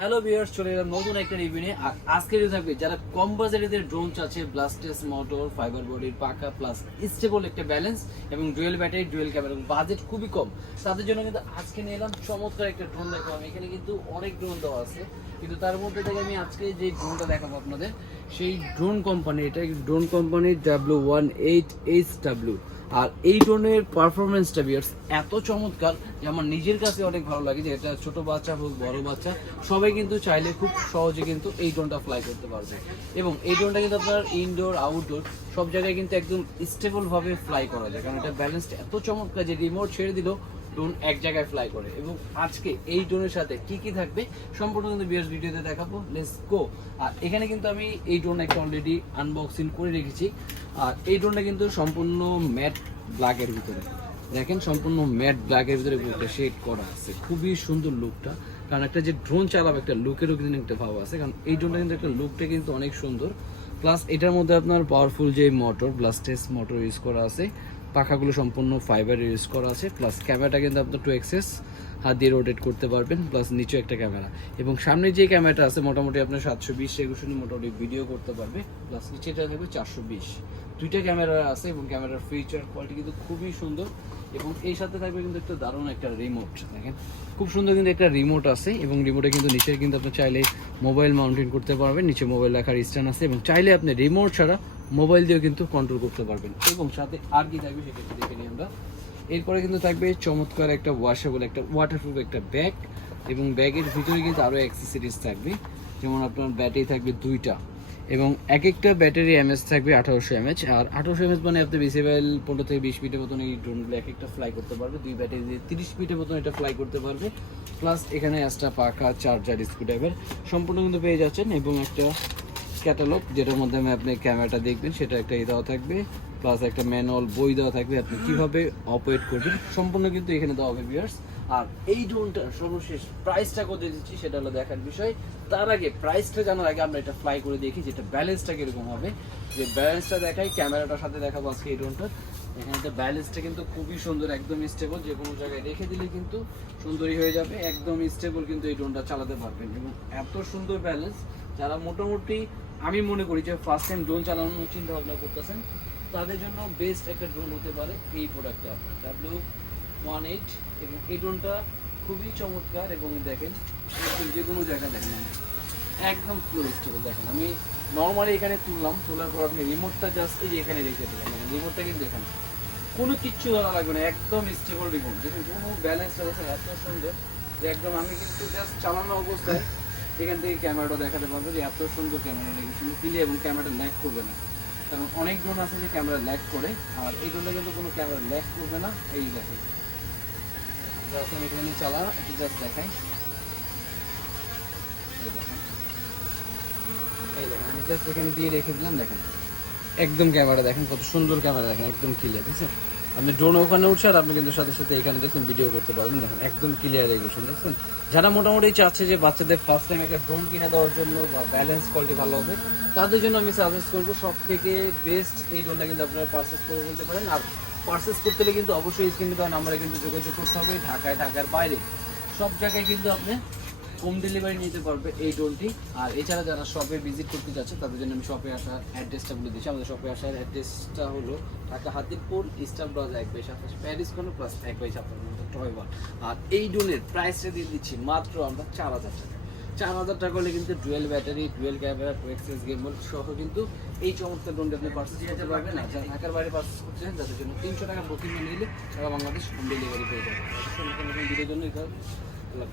Hello viewers চলে এলাম নতুন একটা রিভিউ নিয়ে। আজকে রিভিউ থাকবে যারা কম বাজারের ড্রোন চাচ্ছে ব্লাস্টেস মোটর ফাইবার বডির পাকা প্লাস স্টেবল একটা ব্যালেন্স এবং dual battery dual camera budget খুবই কম। তাদের জন্য কিন্তু আজকে নিয়ে এলাম চমৎকার একটা ড্রোন দেখাবো এখানে কিন্তু অনেক ড্রোন দেওয়া আছে। কিন্তু তার মধ্যে থেকে আমি আজকে যে ড্রোনটা দেখাবো আপনাদের, সেই ড্রোন কোম্পানি এটা ড্রোন কোম্পানির W one eight H W আর এই ড্রোনের পারফরমেন্সটা বিয়ার্স এত চমৎকার যে আমার নিজের কাছে অনেক ভালো লাগে যে এটা ছোট বাচ্চা হোক, বড় বাচ্চা, সবাই কিন্তু চাইলে খুব সহজে কিন্তু এই ড্রোনটা ফ্লাই করতে পারবে। এবং এই ড্রোনটা কিন্তু আপনার ইনডোর আউটডোর সব জায়গায় কিন্তু একদম স্টেবলভাবে ফ্লাই করা যায়। কারণ এটা ব্যালেন্সটা এত চমৎকার যে রিমোট ছেড়ে দিল ড্রোন এক জায়গায় ফ্লাই করে। এবং আজকে এই ড্রোনের সাথে কি কি থাকবে সম্পূর্ণ কিন্তু বিয়ার্স ভিডিওতে দেখাবো। লেটস গো আর এখানে কিন্তু আমি এই ড্রোন একটা অলরেডি আনবক্সিং করে রেখেছি। আর এই ড্রোনটা কিন্তু সম্পূর্ণ ম্যাট ব্ল্যাকের ভিতরে। দেখেন, সম্পূর্ণ ম্যাট ব্ল্যাকের ভিতরে শেড করা আছে। খুবই সুন্দর লুকটা কারণ একটা যে ড্রোন চালাবে, একটা লুকেরও কিন্তু একটা ভাব আছে। কারণ এই ড্রোনটা কিন্তু একটা লুকটা কিন্তু অনেক সুন্দর। প্লাস এটার মধ্যে আপনার পাওয়ারফুল যে মোটর ব্লাস্টেস মোটর ইউজ করা আছে। পাখাগুলো সম্পূর্ণ ফাইবার ইউজ করা আছে প্লাস ক্যামেরাটা কিন্তু আপনার টু এক্সেস হাত দিয়ে রোটেট করতে পারবেন প্লাস নিচে একটা ক্যামেরা এবং সামনে যে ক্যামেরাটা আছে, মোটামুটি আপনার সাতশো বিশ একুশ মোটামুটি ভিডিও করতে পারবে প্লাস নিচেটা থাকবে চারশো বিশ। দুইটা ক্যামেরা আছে এবং ক্যামেরার ফিচার কোয়ালিটি কিন্তু খুবই সুন্দর। এবং এই সাথে থাকবে কিন্তু একটা দারুণ একটা রিমোট দেখেন। খুব সুন্দর কিন্তু একটা রিমোট আছে এবং রিমোটে কিন্তু নিচে কিন্তু আপনি চাইলে মোবাইল মাউন্টেন করতে পারবেন, নিচে মোবাইল রাখার স্ট্যান্ড আছে এবং চাইলে আপনি রিমোট ছাড়া মোবাইল দিয়েও কিন্তু কন্ট্রোল করতে পারবেন। এবং সাথে আর কি থাকবে সেটা দেখে নিই আমরা। এরপরে কিন্তু থাকবে চমৎকার একটা ওয়াশেবল একটা ওয়াটারপ্রুফ একটা ব্যাগ এবং ব্যাগের ভিতরে কিন্তু আরও অ্যাক্সেসরিজ থাকবে। যেমন আপনার ব্যাটারি থাকবে দুইটা। এবং এক একটা ব্যাটারি এমএস থাকবে আঠারোশো এমএচ, আর আঠারোশো এমএচ মানে আপনি বিসিএল পনেরো থেকে বিশ মিনিটের মতন এই ড্রোনগুলো এক একটা ফ্লাই করতে পারবে। দুই ব্যাটারি দিয়ে তিরিশ মিনিটের মতন এটা ফ্লাই করতে পারবে। প্লাস এখানে একটা পাকা চার্জার স্ক্রুড্রাইভার সম্পূর্ণ কিন্তু পেয়ে যাচ্ছেন এবং একটা ক্যাটালগ যেটার মধ্যে আমি আপনি ক্যামেরাটা দেখবেন, সেটা একটা ই দেওয়া থাকবে। প্লাস একটা ম্যানুয়াল বই দেওয়া থাকবে। আপনি কীভাবে অপারেট করবেন, সম্পূর্ণ কিন্তু এখানে দেওয়া হবে ভিউয়ার্স আর এই ড্রোনটার সর্বশেষ প্রাইসটা কত দিচ্ছি সেটা হলো দেখার বিষয়। তার আগে প্রাইসটা জানার আগে আমরা এটা ফ্লাই করে দেখি যেটা ব্যালেন্সটা কীরকম হবে। যে ব্যালেন্সটা দেখাই ক্যামেরাটার সাথে দেখাবো আজকে এই ড্রোনটার এখানে তো ব্যালেন্সটা কিন্তু খুবই সুন্দর, একদম স্টেবল যে কোনো জায়গায় রেখে দিলে কিন্তু সুন্দরই হয়ে যাবে। একদম স্টেবল কিন্তু এই ড্রোনটা চালাতে পারবেন। এবং এত সুন্দর ব্যালেন্স যারা মোটামুটি আমি মনে করি যে ফার্স্ট টাইম ড্রোন চালানোর চিন্তা ভাবনা করতেছেন, তাদের জন্য বেস্ট একটা ড্রোন হতে পারে এই প্রোডাক্টটা আপনার। ডাব্লিউ ওয়ান এইট এবং এই ড্রোনটা খুবই চমৎকার এবং দেখেন যে কোনো জায়গা দেখেন। একদম ফ্লো স্টেবল দেখেন। আমি নর্মালি এখানে তুললাম, তোলার পর আপনি রিমোটটা জাস্ট এই এখানে রেখে দিলাম। মানে রিমোটটা কিন্তু এখানে। কোনো কিচ্ছু ধরা লাগবে না, একদম স্টেবল রিমোট দেখেন, কোনো ব্যালেন্স আছে, এত সুন্দর যে একদম আমি কিন্তু জাস্ট চালানো অবস্থায় এখান থেকে ক্যামেরাটা দেখাতে পারব যে এত সুন্দর ক্যামেরা লেগেছিল ক্লিয়ার এবং ক্যামেরাটা ল্যাক করবে না। কারণ অনেক ড্রোন আছে যে ক্যামেরা ল্যাক করে, আর এই ড্রোনটা কিন্তু কোনো ক্যামেরা ল্যাক করবে না। এই দেখেন। জাস্ট এখানে দিয়ে রেখে দিলাম, দেখেন। একদম ক্যামেরা দেখেন, কত সুন্দর ক্যামেরা দেখেন, একদম ক্লিয়ার ঠিক আপনি ড্রোন ওখানে উঠছে আর আপনি কিন্তু সাথে সাথে এখানে দেখুন ভিডিও করতে পারবেন, দেখেন, একদম ক্লিয়ার রেগুলেশন দেখছেন? যারা মোটামুটি চাচ্ছে যে বাচ্চাদের ফার্স্ট টাইম একটা ড্রোন কিনে দেওয়ার জন্য বা ব্যালেন্স কোয়ালিটি ভালো হবে, তাদের জন্য আমি সাজেস্ট করব সব থেকে বেস্ট এই ড্রোনটা কিন্তু আপনারা পারচেস করে বলতে পারেন। আর পারচেস করতে হলে কিন্তু অবশ্যই স্ক্রিন দেওয়া নাম্বারে কিন্তু যোগাযোগ করতে হবে, ঢাকায় ঢাকার বাইরে। সব জায়গায় কিন্তু আপনি হোম ডেলিভারি নিতে পারবে এই ড্রোনটি আর এছাড়া যারা শপে ভিজিট করতে যাচ্ছে, তাদের জন্য আমি শপে আসার অ্যাড্রেসটা বলে দিচ্ছি। আমাদের শপে আসার অ্যাড্রেসটা হলো ঢাকা হাতিরপুর ইস্টার ব্রাজ এক বাই সাতাশ প্যারিস কোনো প্লাস এক বাই সাতাশ টয়বার আর এই ড্রোনের প্রাইসটা দিয়ে দিচ্ছি মাত্র আমরা চার হাজার টাকা। চার হাজার টাকা হলে কিন্তু dual battery, dual camera access game সহ কিন্তু এই চমৎকার ড্রোনটা আপনি পার্সেস করতে পারবেন। না যারা ঢাকার বাইরে পার্সেস করতে চান, তাদের জন্য তিনশো টাকা বুকিং নিয়ে নিলে সারা বাংলাদেশ হোম ডেলিভারি পেয়ে যাবে ভিডিওর জন্য এটা আল্লাহ।